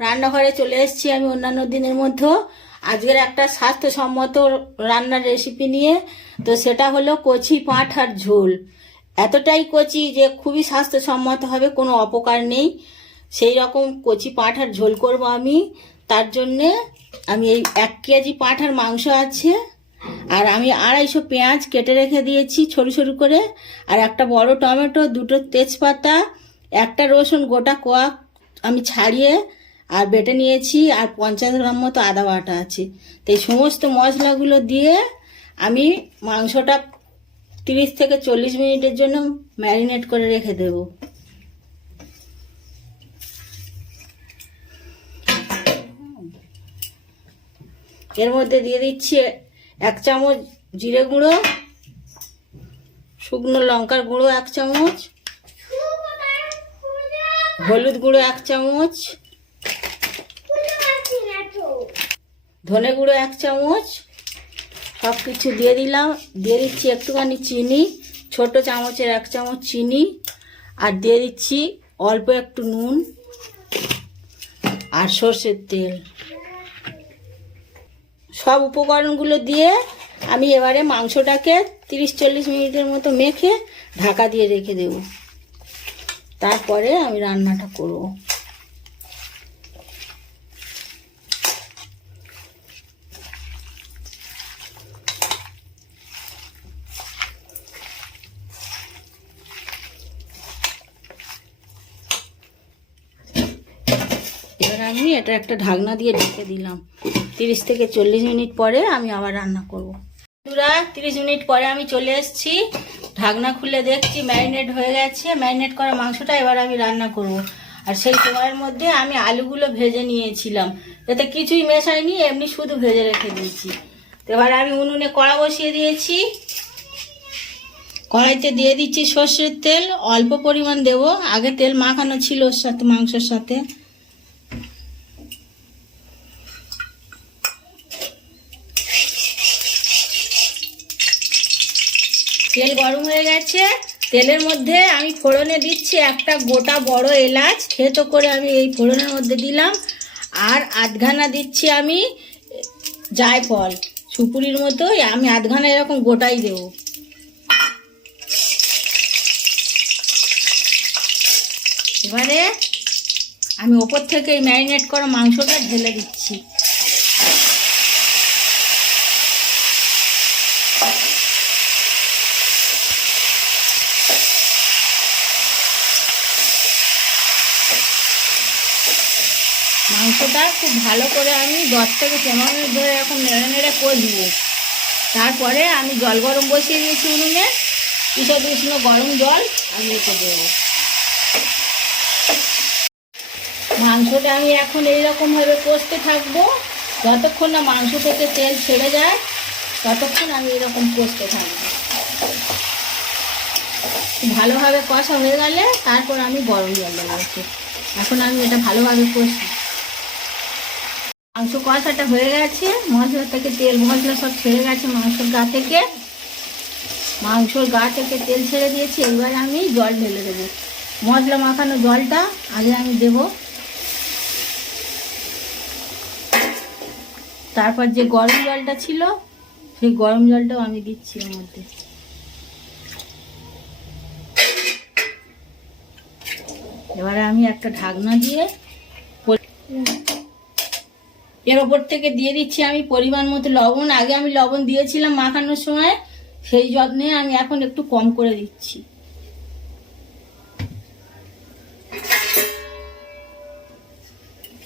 রান্নাঘরে চলে এসেছি আমি অন্যান্য দিনের মধ্যে। আজকের একটা স্বাস্থ্যসম্মত রান্নার রেসিপি নিয়ে। তো সেটা হলো কচি পাঁঠার ঝোল। এতটাই কচি যে খুবই স্বাস্থ্যসম্মত হবে, কোনো অপকার নেই। সেই রকম কচি পাঁঠার ঝোল করব আমি। তার জন্যে আমি এই 1 কেজি পাঁঠার মাংস আছে, আর আমি 250 পেঁয়াজ কেটে রেখে দিয়েছি সরু সরু করে, আর একটা বড় টমেটো, 2টো তেজপাতা, একটা রসুন গোটা কোয়া আমি ছাড়িয়ে আর বেটে নিয়েছি, আর 50 গ্রাম মতো আদা বাটা আছে। তো এই সমস্ত মশলাগুলো দিয়ে আমি মাংসটা 30 থেকে 40 মিনিটের জন্য ম্যারিনেট করে রেখে দেব। এর মধ্যে দিয়ে দিচ্ছি 1 চামচ জিরে গুঁড়ো, শুকনো লঙ্কার গুঁড়ো 1 চামচ, হলুদ গুঁড়ো 1 চামচ, ধনে গুঁড়ো 1 চামচ, সব কিছু দিয়ে দিলাম। দিয়ে দিচ্ছি একটুখানি চিনি, ছোট চামচের 1 চামচ চিনি, আর দিয়ে দিচ্ছি অল্প একটু নুন আর সর্ষের তেল। সব উপকরণগুলো দিয়ে আমি এবারে মাংসটাকে 30-40 মিনিটের মতো মেখে ঢাকা দিয়ে রেখে দেব। তারপরে আমি রান্নাটা করব। এবার আমি এটা একটা ঢাকনা দিয়ে ঢেকে দিলাম। 30 থেকে 40 মিনিট পরে আমি আবার রান্না করব। বন্ধুরা, 30 মিনিট পরে আমি চলে এসেছি। ঢাকনা খুলে দেখছি ম্যারিনেট হয়ে গেছে। ম্যারিনেট করা মাংসটা এবার আমি রান্না করব। আর সেই সময়ের মধ্যে আমি আলুগুলো ভেজে নিয়েছিলাম, যাতে কিছুই মেশাইনি, এমনি শুধু ভেজে রেখে দিয়েছি। এবার আমি উনুনে কড়া বসিয়ে দিয়েছি। কড়াইতে দিয়ে দিচ্ছি সর্ষের তেল, অল্প পরিমাণ দেব, আগে তেল মাখানো ছিল ওর সাথে, মাংসের সাথে। তেল গরম হয়ে গেছে। তেলের মধ্যে আমি ফোড়নে দিচ্ছি একটা গোটা বড় এলাচ, থেতো করে আমি এই ফোড়নের মধ্যে দিলাম। আর আধখানা দিচ্ছি আমি জায়ফল, সুপুরির মতো আমি আধখানা এরকম গোটাই দেব। এবারে আমি ওপর থেকে এই ম্যারিনেট করা মাংসটা ঢেলে দিচ্ছি। মাংসটা খুব ভালো করে আমি 10 থেকে 15 মিনিট ধরে এরকম নেড়ে নেড়ে কষবো। তারপরে আমি জল গরম বসিয়ে দিয়েছি উনুনে, ঈষৎ উষ্ণ গরম জল আমি রেখে দেবো। মাংসটা আমি এখন এইরকমভাবে কষতে থাকবো, যতক্ষণ না মাংস থেকে তেল ছেড়ে যায় ততক্ষণ আমি এরকম কষতে থাকবো। ভালোভাবে কষা হয়ে গেলে তারপর আমি গরম জল দেবো। এখন আমি এটা ভালোভাবে কষি। মাংস কষাটা হয়ে গেছে, মশলা থেকে তেল মশলা সব ছেড়ে গেছে মাংসর গা থেকে। মাংসর গা থেকে তেল ছেড়ে দিয়েছি। এবার আমি জল ঢেলে দেবো। মশলা মাখানো জলটা আগে আমি দেব। তারপর যে গরম জলটা ছিল সেই গরম জলটাও আমি দিচ্ছি এর মধ্যে। এবারে আমি একটা ঢাকনা দিয়ে এর ওপর থেকে দিয়ে দিচ্ছি আমি পরিমাণ মতো লবণ। আগে আমি লবণ দিয়েছিলাম মাখানোর সময়, সেই যত্নে আমি এখন একটু কম করে দিচ্ছি।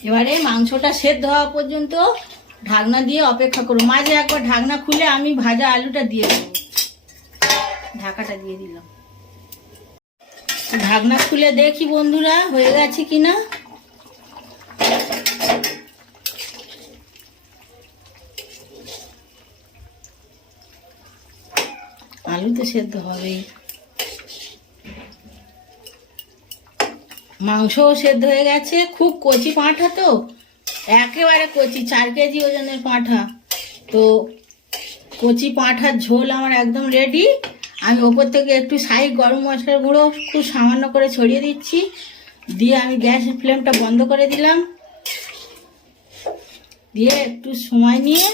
এবারে মাংসটা সেদ্ধ হওয়া পর্যন্ত ঢাকনা দিয়ে অপেক্ষা করব। মাঝে একবার ঢাকনা খুলে আমি ভাজা আলুটা দিয়ে দেবো। ঢাকাটা দিয়ে দিলাম। ঢাকনা খুলে দেখি বন্ধুরা হয়ে গেছে কিনা। আলু তো সেদ্ধ হবেই, মাংসও সেদ্ধ হয়ে গেছে। খুব কচি পাঁঠা তো, একেবারে কচি, 4 কেজি ওজনের পাঁঠা। তো কচি পাঁঠার ঝোল আমার একদম রেডি। আমি ওপর থেকে একটু গরম মশলার গুঁড়ো খুব সামান্য করে ছড়িয়ে দিচ্ছি। দিয়ে আমি গ্যাসের ফ্লেমটা বন্ধ করে দিলাম। দিয়ে একটু সময় নিয়ে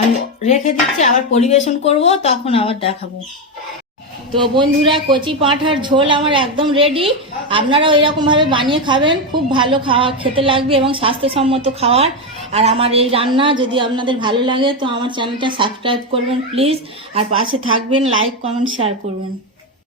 আমি রেখে দিচ্ছি, আবার পরিবেশন করব, তখন আবার দেখাবো। তো বন্ধুরা, কচি পাঁঠার ঝোল আমার একদম রেডি। আপনারাও এরকমভাবে বানিয়ে খাবেন, খুব ভালো খাওয়া খেতে লাগবে এবং স্বাস্থ্যসম্মত খাবার। আর আমার এই রান্না যদি আপনাদের ভালো লাগে তো আমার চ্যানেলটা সাবস্ক্রাইব করবেন প্লিজ, আর পাশে থাকবেন, লাইক কমেন্ট শেয়ার করবেন।